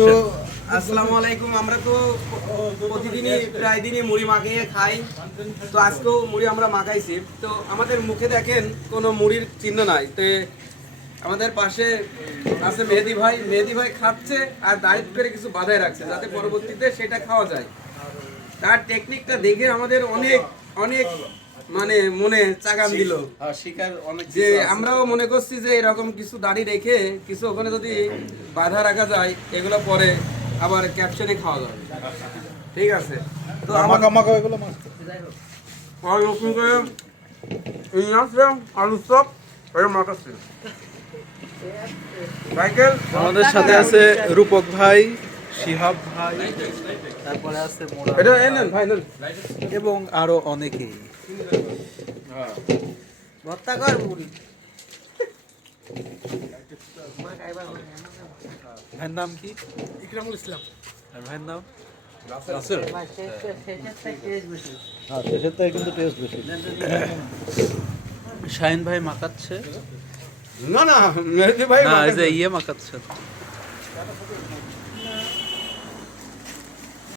তো আসসালামু আলাইকুম। আমরা তো প্রতিদিনই প্রায় দিনই মুড়ি মাখিয়ে খাই। তো আজকেও মুড়ি আমরা মাখাইছি। তো আমাদের মুখে দেখেন কোনো মুড়ির চিহ্ন নাই। তো আমাদের পাশে আছে মেহেদি ভাই খাচ্ছে আর দাঁড়িয়ে করে কিছু বাধায় রাখছে যাতে পরবর্তীতে সেটা খাওয়া যায়। তার টেকনিকটা দেখে আমাদের অনেক অনেক মানে মনে চাগান দিল শিকার অনেক যে আমরাও মনে করছি যে এরকম কিছু দাড়ি রেখে কিছু ওখানে যদি বাধা রাখা যায় এগুলো পরে আবার ক্যাপশনে খাওয়া যাবে। ঠিক আছে, তো আমার এগুলো মাছ আর নতুন করে এই আছে আলুর চপ এর মাখাচ্ছে সাইকেল। আমাদের সাথে আছে রূপক ভাই, শিহাব ভাই, তারপরে আছে এটা নেন ভাই নেন এবং আরো অনেকেই। ভর্তা কর মুড়ি। ভাইয়ের নাম কি? ইকরামুল ইসলাম। আর ভাইয়ের নাম শেষের থেকে কিন্তু টেস্ট বেশি। শাহিন ভাই মাখাচ্ছে না না মেহেদি ভাই না, এই যে ইয়ে মাখাচ্ছে।